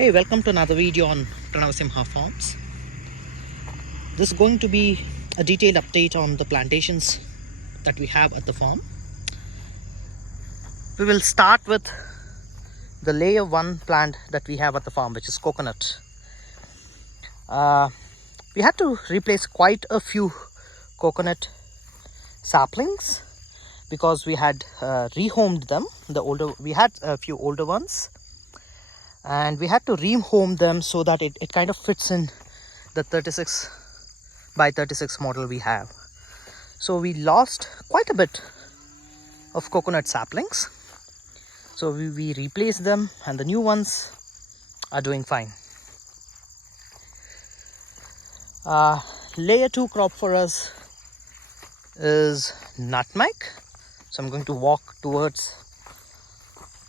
Hey, welcome to another video on Pranavasimha Farms. This is going to be a detailed update on the plantations that we have at the farm. We will start with the layer 1 plant that we have at the farm, which is coconut. We had to replace quite a few coconut saplings because we had rehomed them. We had a few older ones, and we had to rehome them so that it kind of fits in the 36 by 36 model we have. So we lost quite a bit of coconut saplings, so we replaced them, and the new ones are doing fine. Layer 2 crop for us is nutmeg, so I'm going to walk towards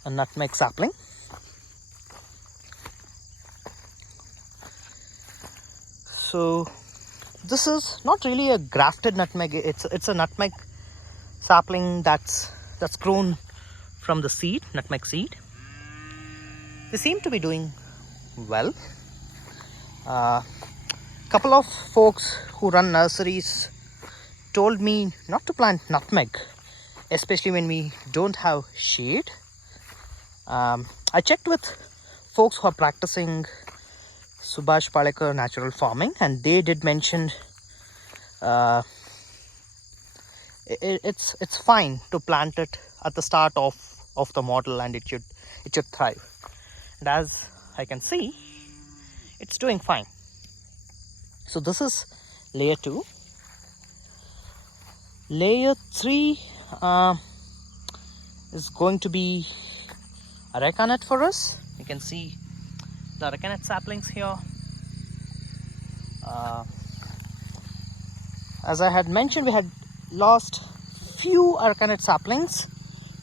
a nutmeg sapling. So this is not really a grafted nutmeg, it's a nutmeg sapling that's grown from the seed, nutmeg seed. They seem to be doing well. Couple of folks who run nurseries told me not to plant nutmeg, especially when we don't have shade. I checked with folks who are practicing Subhash Palekar natural farming, and they did mention it's fine to plant it at the start of the model, and it should thrive. And as I can see, it's doing fine. So this is layer 2. Layer 3 is going to be areca nut for us. You can see the areca nut saplings here. As I had mentioned, we had lost few areca nut saplings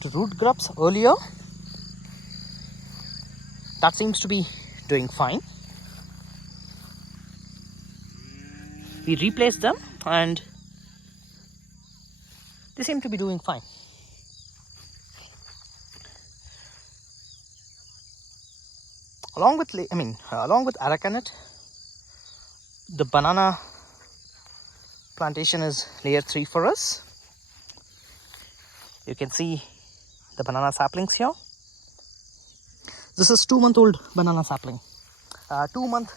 to root grubs earlier. That seems to be doing fine. We replaced them and they seem to be doing fine. Along with areca nut, the banana plantation is layer 3 for us. You can see the banana saplings here. This is 2-month-old banana sapling. 2 months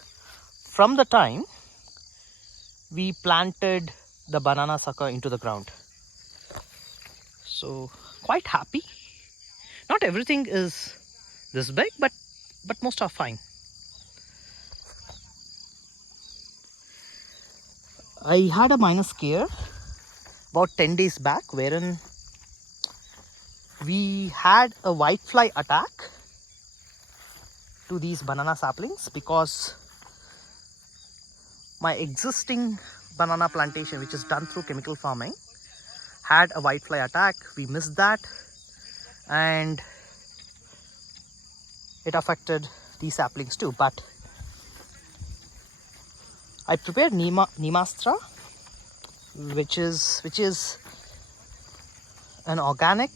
from the time we planted the banana sucker into the ground. So quite happy. Not everything is this big, but most are fine. I had a minor scare about 10 days back, wherein we had a whitefly attack to these banana saplings because my existing banana plantation, which is done through chemical farming, had a whitefly attack. We missed that, and it affected these saplings too. But I prepared Neemastra, which is an organic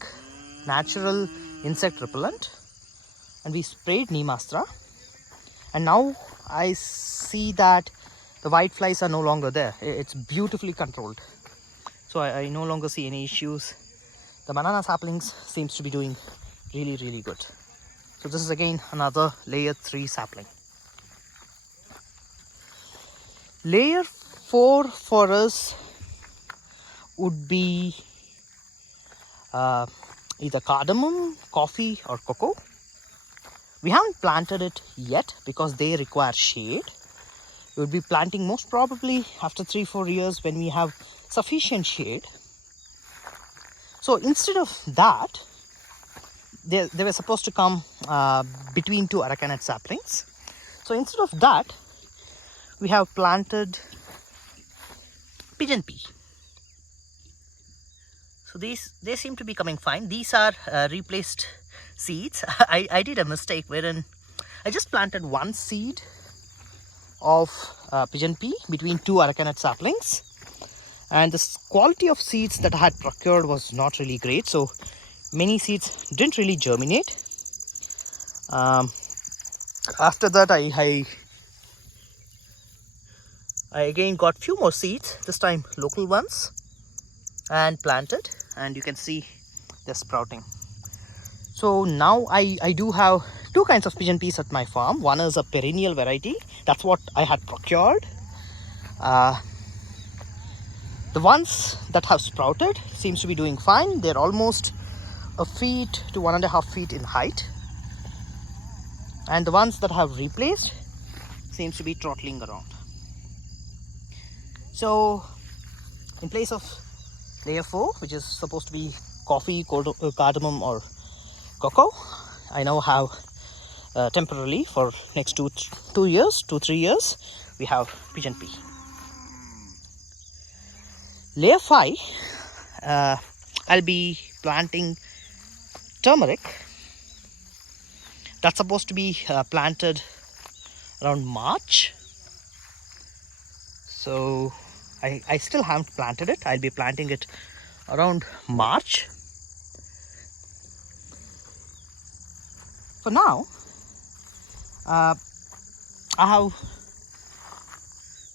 natural insect repellent, and we sprayed Neemastra, and now I see that the whiteflies are no longer there. It's beautifully controlled, so I no longer see any issues. The banana saplings seems to be doing really good. So this is again another layer 3 sapling. Layer 4 for us would be either cardamom, coffee, or cocoa. We haven't planted it yet because they require shade. We would be planting most probably after 3-4 years when we have sufficient shade. So instead of that, they were supposed to come between 2 areca nut saplings. So instead of that, we have planted pigeon pea. So they seem to be coming fine. These are replaced seeds. I did a mistake wherein I just planted 1 seed of pigeon pea between 2 areca nut saplings, and the quality of seeds that I had procured was not really great, so many seeds didn't really germinate. After that, I again got few more seeds, this time local ones, and planted, and you can see they're sprouting. So now I do have two kinds of pigeon peas at my farm. One is a perennial variety, that's what I had procured. The ones that have sprouted seems to be doing fine. They're almost a feet to 1.5 feet in height, and the ones that have replaced seems to be throttling around. So in place of layer 4, which is supposed to be coffee, cardamom or cocoa, I now have temporarily for next 2-3 years we have pigeon pea. Layer 5, I'll be planting turmeric. That's supposed to be planted around March. So I still haven't planted it. I'll be planting it around March. For now, I have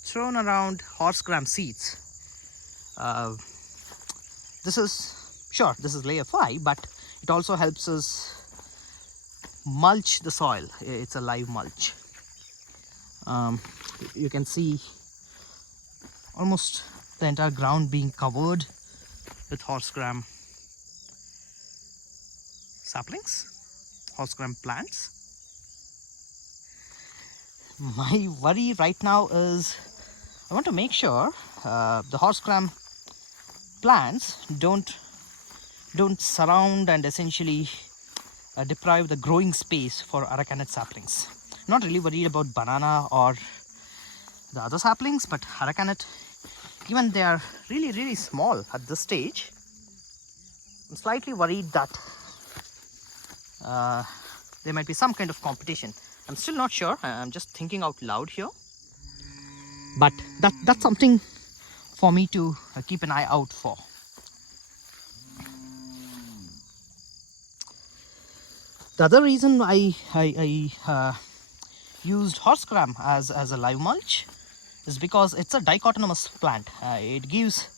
thrown around horse gram seeds. This is layer 5, but it also helps us mulch the soil. It's a live mulch. You can see almost the entire ground being covered with horse gram saplings, horse gram plants. My worry right now is I want to make sure the horse gram plants don't surround and essentially deprive the growing space for Arecanut saplings. Not really worried about banana or the other saplings, but Arecanut, even they are really small at this stage, I'm slightly worried that there might be some kind of competition. I'm still not sure. I'm just thinking out loud here, but that's something for me to keep an eye out for. The other reason I used horse gram as a live mulch is because it's a dichotomous plant. It gives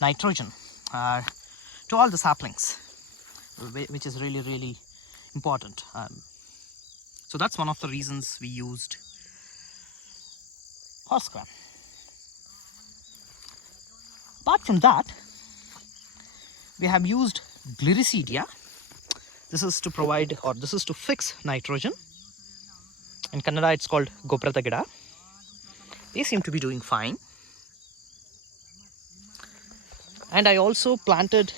nitrogen to all the saplings, which is really important. So that's one of the reasons we used horse gram. Apart from that, we have used Gliricidia. This is to provide, or this is to fix nitrogen. In Kannada, it's called Goprata Gida. They seem to be doing fine. And I also planted,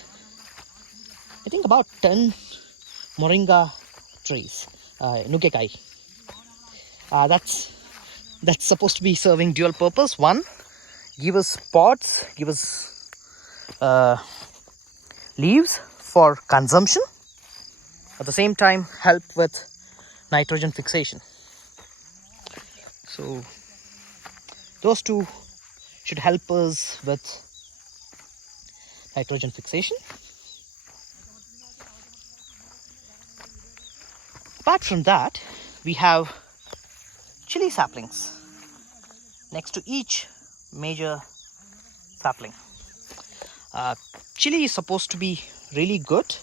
I think, about 10 moringa trees, nugekai. That's supposed to be serving dual purpose. One, give us pods, give us leaves for consumption. At the same time, help with nitrogen fixation. So those two should help us with nitrogen fixation. Apart from that, we have chili saplings next to each major sapling. Chili is supposed to be really good.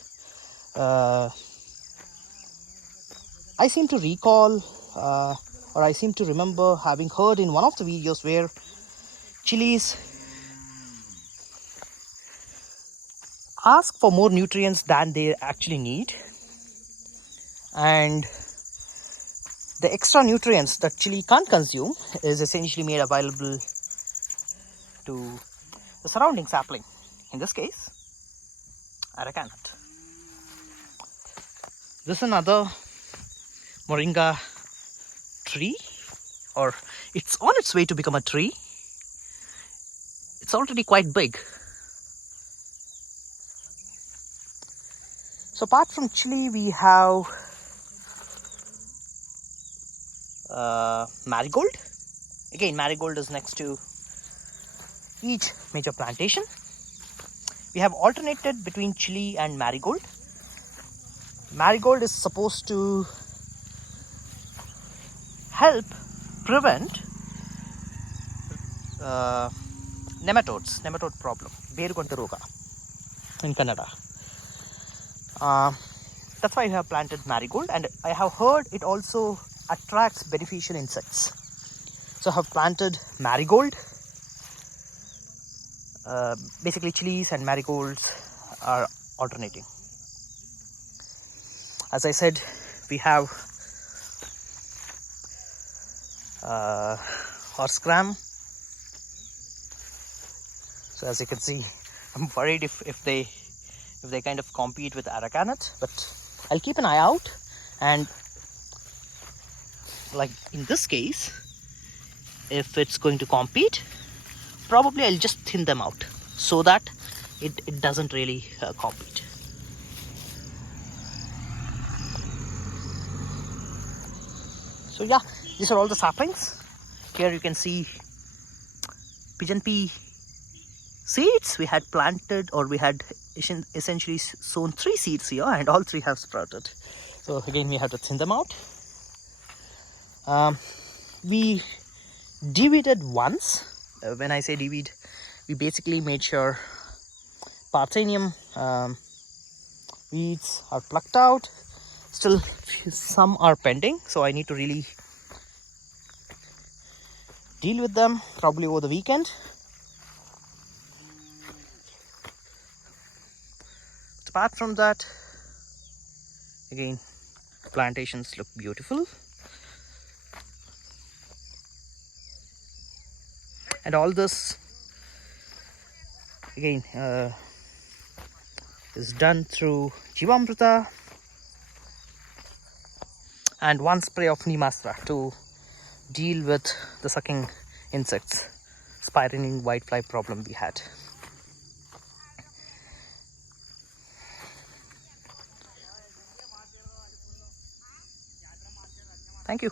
I seem to recall or I seem to remember having heard in one of the videos where chilies ask for more nutrients than they actually need, and the extra nutrients that chili can't consume is essentially made available to the surrounding sapling, in this case Arecanut. This is another moringa tree, or it's on its way to become a tree. It's already quite big. So apart from chili, we have marigold. Again, marigold is next to each major plantation. We have alternated between chili and marigold. Marigold is supposed to help prevent nematode problem, Berugonta roga in Kannada. That's why I have planted marigold, and I have heard it also attracts beneficial insects. So I have planted marigold. Basically chilies and marigolds are alternating. As I said, we have horse gram. So as you can see, I'm worried if they kind of compete with aracanet, but I'll keep an eye out. And like in this case, if it's going to compete, probably I'll just thin them out so that it doesn't really compete. So yeah, these are all the saplings. Here you can see pigeon pea seeds. We had planted, or we had essentially sown 3 seeds here, and all 3 have sprouted. So again, we have to thin them out. We de-weeded once. When I say de-weed, we basically made sure Parthenium weeds are plucked out. Still some are pending, so I need to really deal with them probably over the weekend. Apart from that, again, plantations look beautiful, and all this again is done through Jivamrita and 1 spray of Neemastra to deal with the sucking insects, spiraling whitefly problem we had. Thank you.